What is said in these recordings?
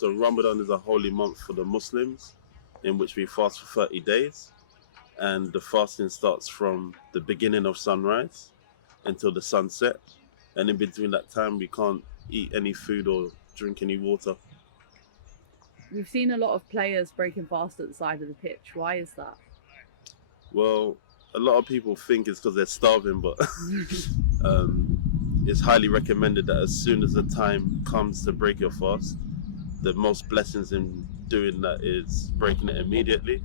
So Ramadan is a holy month for the Muslims in which we fast for 30 days. And the fasting starts from the beginning of sunrise until the sunset. And in between that time, we can't eat any food or drink any water. We've seen a lot of players breaking fast at the side of the pitch. Why is that? Well, a lot of people think it's because they're starving, but it's highly recommended that as soon as the time comes to break your fast, the most blessings in doing that is breaking it immediately.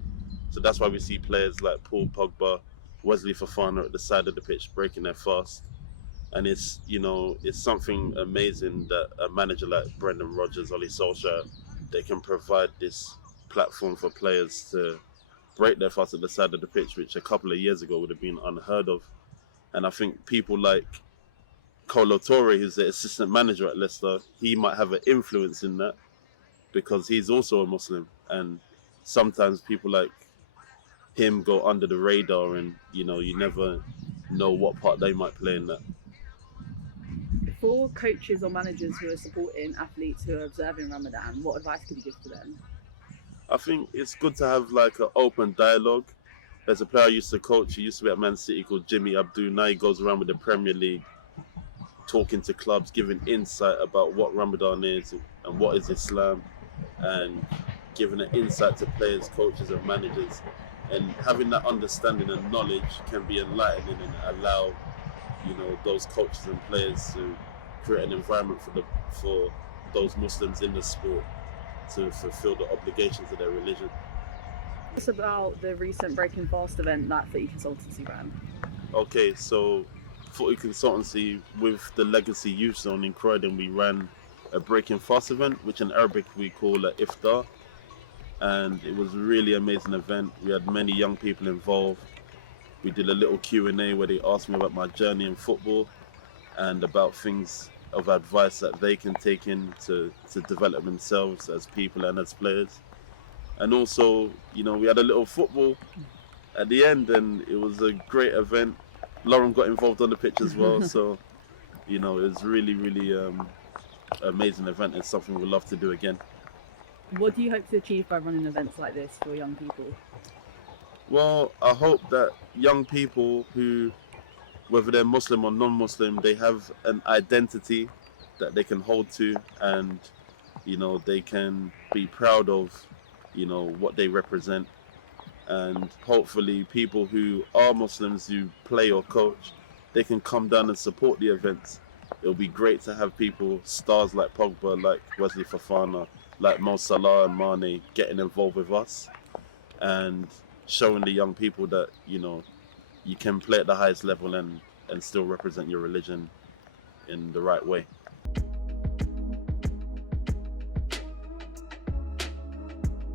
So that's why we see players like Paul Pogba, Wesley Fofana at the side of the pitch breaking their fast. And it's something amazing that a manager like Brendan Rodgers, Ollie Solskjaer, they can provide this platform for players to break their fast at the side of the pitch, which a couple of years ago would have been unheard of. And I think people like Kolo Toure, who's the assistant manager at Leicester, he might have an influence in that because he's also a Muslim. And sometimes people like him go under the radar, and you never know what part they might play in that. For coaches or managers who are supporting athletes who are observing Ramadan, what advice could you give to them? I think it's good to have like an open dialogue. There's a player I used to coach, he used to be at Man City, called Jimmy Abdou. Now he goes around with the Premier League, talking to clubs, giving insight about what Ramadan is and what is Islam, and giving an insight to players, coaches and managers. And having that understanding and knowledge can be enlightening and allow, those coaches and players to create an environment for those Muslims in the sport to fulfill the obligations of their religion. What's about the recent Breaking Fast event that Footy Consultancy ran? Okay, so Footy Consultancy with the Legacy Youth Zone in Croydon, we ran a Breaking Fast event, which in Arabic we call an iftar. And it was a really amazing event. We had many young people involved. We did a little Q&A where they asked me about my journey in football and about things of advice that they can take in to develop themselves as people and as players. And also, we had a little football at the end, and it was a great event. Lauren got involved on the pitch as well, so it was really, really amazing event. It's something we'd love to do again. What do you hope to achieve by running events like this for young people? Well, I hope that young people who, whether they're Muslim or non-Muslim, they have an identity that they can hold to, and they can be proud of what they represent. And hopefully people who are Muslims who play or coach, they can come down and support the events. It'll be great to have people, stars like Pogba, like Wesley Fofana, like Mo Salah and Mane, getting involved with us and showing the young people that you can play at the highest level and still represent your religion in the right way.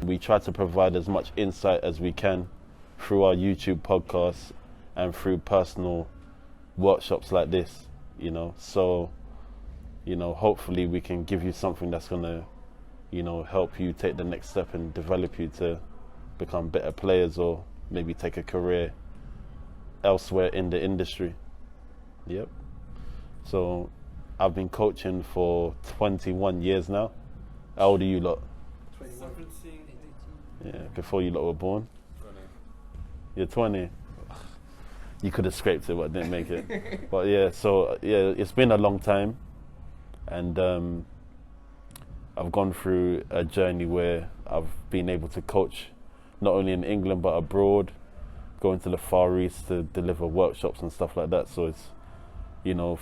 We try to provide as much insight as we can through our YouTube podcasts and through personal workshops like this, so hopefully we can give you something that's going to help you take the next step and develop you to become better players, or maybe take a career elsewhere in the industry. Yep. So I've been coaching for 21 years now. How old are you lot? 21. Yeah, before you lot were born. 20. You're 20. You could have scraped it, but didn't make it. But yeah, so yeah, it's been a long time, and I've gone through a journey where I've been able to coach not only in England but abroad, going to the Far East to deliver workshops and stuff like that. So it's,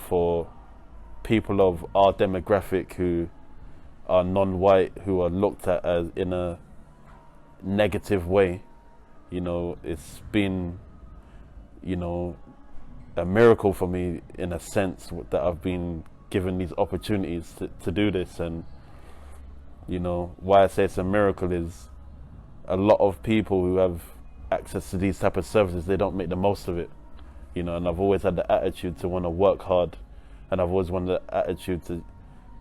for people of our demographic who are non-white, who are looked at as in a negative way, it's been, a miracle for me in a sense that I've been given these opportunities to do this. And why I say it's a miracle is a lot of people who have access to these type of services, they don't make the most of it, and I've always had the attitude to want to work hard, and I've always wanted the attitude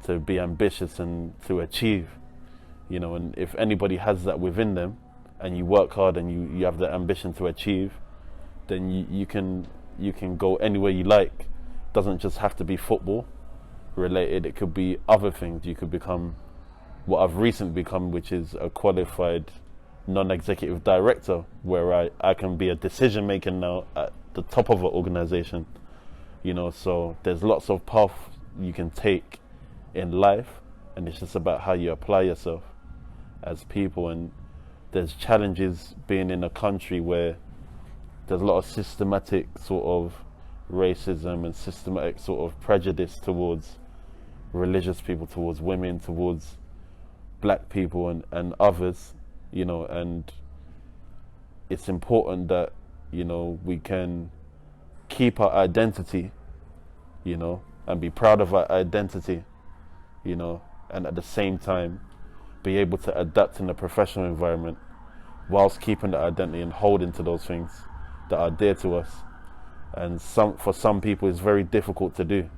to be ambitious and to achieve, and if anybody has that within them and you work hard and you have the ambition to achieve, then you can go anywhere you like. It doesn't just have to be football related, it could be other things. You could become what I've recently become, which is a qualified non-executive director, where I can be a decision maker now at the top of an organization. You know, so there's lots of paths you can take in life, and it's just about how you apply yourself as people. And there's challenges being in a country where there's a lot of systematic sort of racism and systematic sort of prejudice towards religious people, towards women, towards black people and others, you know. And it's important that, you know, we can keep our identity, you know, and be proud of our identity, you know, and at the same time be able to adapt in a professional environment whilst keeping the identity and holding to those things that are dear to us. And for some people it's very difficult to do.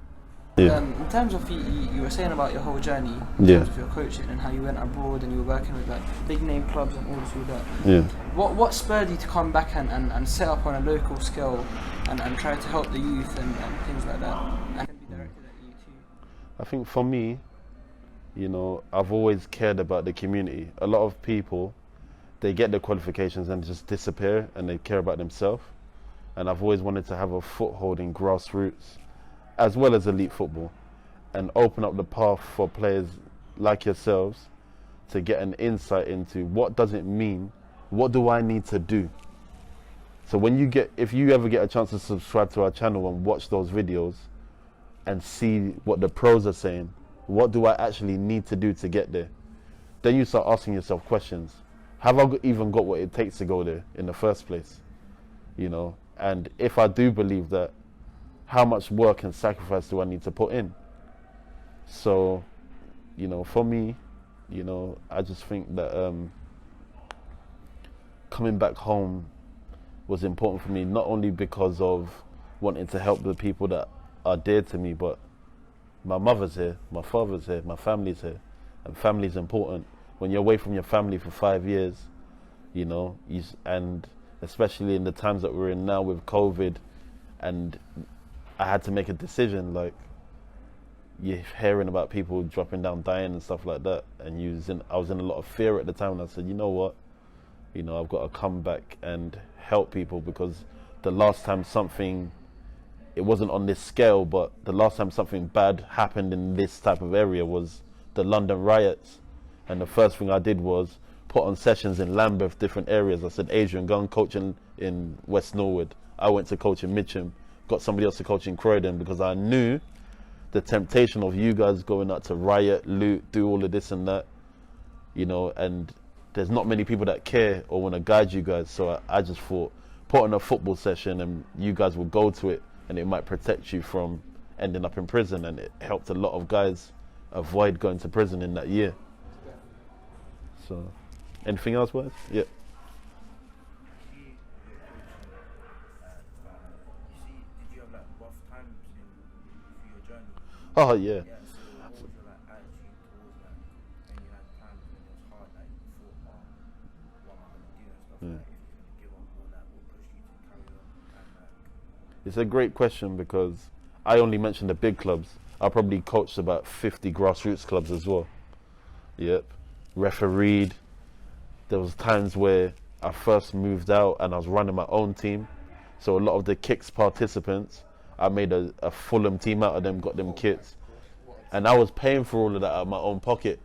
Yeah. In terms of you were saying about your whole journey in terms of your coaching and how you went abroad and you were working with like big name clubs and all through that. Yeah. What spurred you to come back and set up on a local scale and try to help the youth and things like that, and be directed at you too? I think for me, you know, I've always cared about the community. A lot of people, they get their qualifications and just disappear and they care about themselves. And I've always wanted to have a foothold in grassroots as well as elite football, and open up the path for players like yourselves to get an insight into what does it mean, what do I need to do. So if you ever get a chance to subscribe to our channel and watch those videos and see what the pros are saying, what do I actually need to do to get there? Then you start asking yourself questions. Have I even got what it takes to go there in the first place? You know, and if I do believe that, how much work and sacrifice do I need to put in? So, you know, for me, you know, I just think that coming back home was important for me, not only because of wanting to help the people that are dear to me, but my mother's here, my father's here, my family's here, and family's important. When you're away from your family for 5 years, you know, and especially in the times that we're in now with COVID, and I had to make a decision, like, you're hearing about people dropping down, dying and stuff like that, and I was in a lot of fear at the time, and I said, you know what, you know, I've got to come back and help people, because the last time it wasn't on this scale, but the last time something bad happened in this type of area was the London riots. And the first thing I did was put on sessions in Lambeth, different areas. I said, Adrian, go and coach in West Norwood. I went to coach in Mitcham, got somebody else to coach in Croydon, because I knew the temptation of you guys going out to riot, loot, do all of this and that, you know, and there's not many people that care or want to guide you guys. So I just thought, put on a football session and you guys will go to it, and it might protect you from ending up in prison. And it helped a lot of guys avoid going to prison in that year. So, anything else, boys? Yeah. Oh yeah. Yeah, so what was your like attitude towards like when you had times when it was hard, like you thought, what am I gonna do and stuff, like if you're gonna give up, or like what pushed you to carry on, and like. It's a great question, because I only mentioned the big clubs. I probably coached about 50 grassroots clubs as well. Yep. Refereed. There was times where I first moved out and I was running my own team. So a lot of the kicks participants, I made a Fulham team out of them, got them kits. And I was paying for all of that out of my own pocket.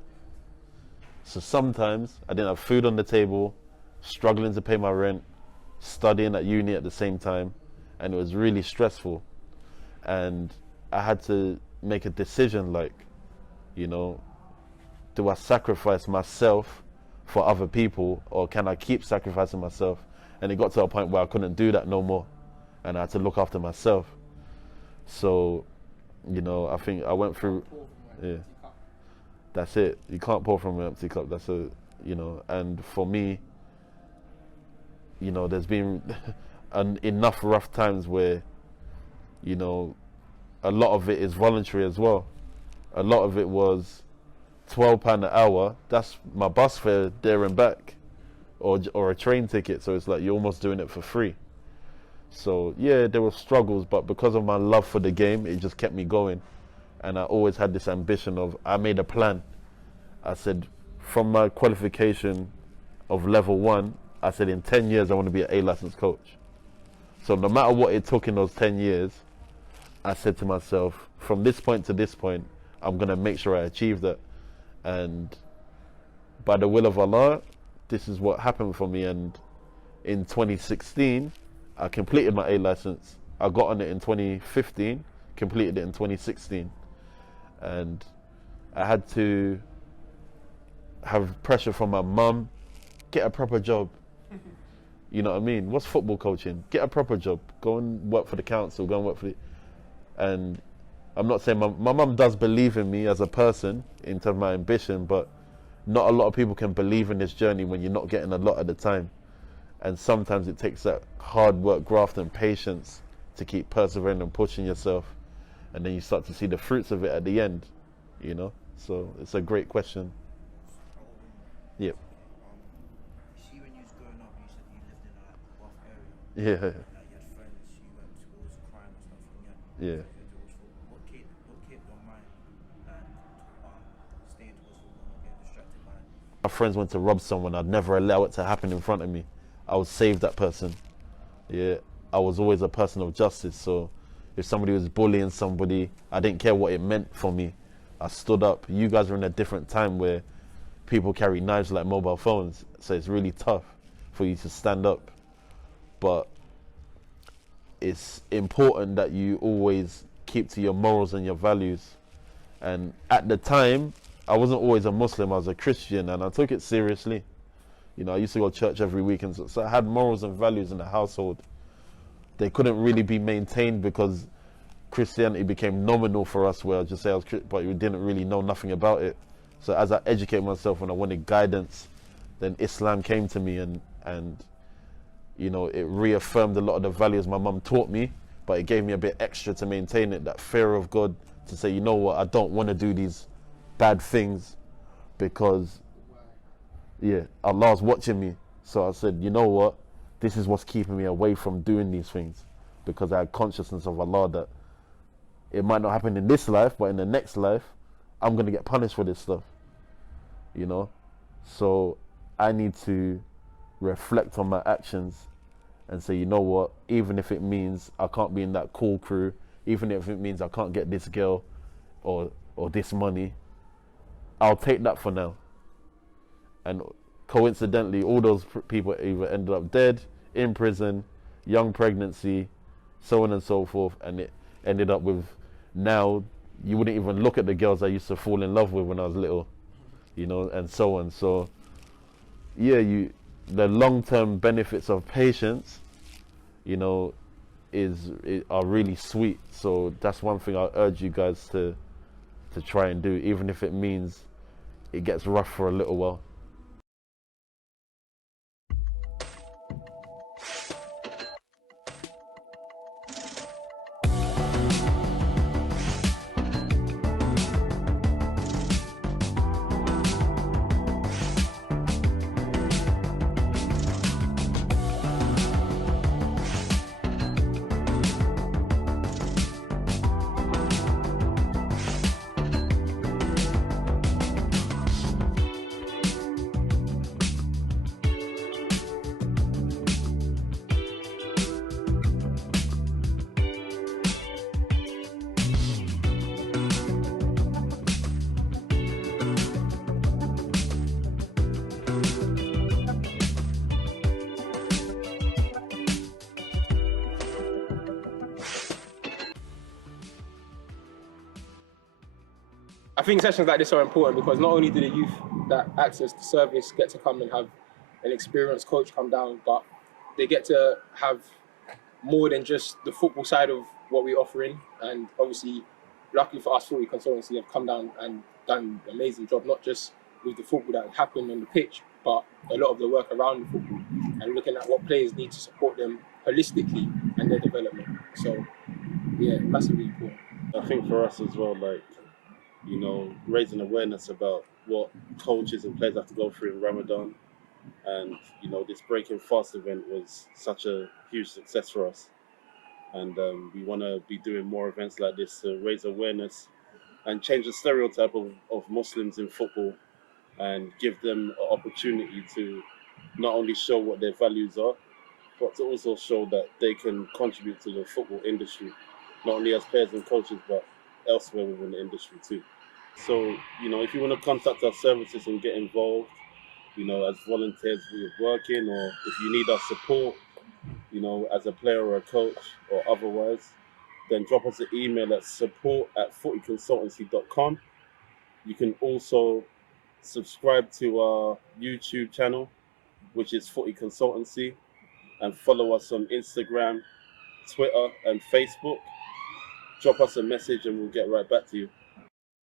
So sometimes I didn't have food on the table, struggling to pay my rent, studying at uni at the same time, and it was really stressful. And I had to make a decision, like, you know, do I sacrifice myself for other people, or can I keep sacrificing myself? And it got to a point where I couldn't do that no more, and I had to look after myself. So, you know, I think I went through, yeah, that's it. You can't pour from an empty cup. That's a, you know, and for me, you know, there's been enough rough times where, you know, a lot of it is voluntary as well. A lot of it was £12 an hour. That's my bus fare there and back, or a train ticket. So it's like you're almost doing it for free. So yeah, there were struggles, but because of my love for the game, it just kept me going. And I always had this ambition of, I made a plan. I said, from my qualification of level 1, I said in 10 years I want to be an A licensed coach. So no matter what it took in those 10 years, I said to myself, from this point to this point, I'm going to make sure I achieve that. And by the will of Allah, this is what happened for me. And in 2016, I completed my A license. I got on it in 2015, completed it in 2016. And I had to have pressure from my mum, get a proper job. You know what I mean? What's football coaching? Get a proper job. Go and work for the council, go and work for the... And I'm not saying my mum does believe in me as a person in terms of my ambition, but not a lot of people can believe in this journey when you're not getting a lot at the time. And sometimes it takes that hard work, graft and patience to keep persevering and pushing yourself. And then you start to see the fruits of it at the end, you know? So it's a great question. Yep. You see, when you was growing up, you said you lived in a rough area. Yeah. Like you had friends, you went towards crime and stuff, and Yeah. What kept your mind and staying towards football, not getting distracted by it? My friends went to rob someone, I'd never allow it to happen in front of me. I would save that person. Yeah. I was always a person of justice, so if somebody was bullying somebody, I didn't care what it meant for me. I stood up. You guys are in a different time where people carry knives like mobile phones, so it's really tough for you to stand up. But it's important that you always keep to your morals and your values. And at the time, I wasn't always a Muslim, I was a Christian, and I took it seriously. You know, I used to go to church every week, and so I had morals and values in the household. They couldn't really be maintained because Christianity became nominal for us, where I just say I was Christian, but we didn't really know nothing about it. So as I educated myself and I wanted guidance, then Islam came to me, and you know, it reaffirmed a lot of the values my mum taught me, but it gave me a bit extra to maintain it, that fear of God, to say, you know what, I don't want to do these bad things because, yeah, Allah's watching me. So I said, you know what, this is what's keeping me away from doing these things, because I had consciousness of Allah that it might not happen in this life, but in the next life, I'm going to get punished for this stuff, you know? So I need to reflect on my actions and say, you know what, even if it means I can't be in that cool crew, even if it means I can't get this girl or this money, I'll take that for now. And coincidentally, all those people either ended up dead, in prison, young pregnancy, so on and so forth, and it ended up with, now you wouldn't even look at the girls I used to fall in love with when I was little, you know, and so on. So yeah, the long-term benefits of patience, you know, are really sweet. So that's one thing I urge you guys to try and do, even if it means it gets rough for a little while. I think sessions like this are important because not only do the youth that access the service get to come and have an experienced coach come down, but they get to have more than just the football side of what we're offering. And obviously, luckily for us, Footy Consultancy have come down and done an amazing job, not just with the football that happened on the pitch, but a lot of the work around the football and looking at what players need to support them holistically and their development. So, yeah, massively important. I think for us as well, like, you know, raising awareness about what coaches and players have to go through in Ramadan. And, you know, this Breaking Fast event was such a huge success for us. And we want to be doing more events like this to raise awareness and change the stereotype of Muslims in football. and give them an opportunity to not only show what their values are, but to also show that they can contribute to the football industry, not only as players and coaches, but elsewhere within the industry too. So, if you want to contact our services and get involved, as volunteers we are working, or if you need our support, as a player or a coach or otherwise, then drop us an email at support@footyconsultancy.com. You can also subscribe to our YouTube channel, which is Footy Consultancy, and follow us on Instagram, Twitter, and Facebook. Drop us a message and we'll get right back to you.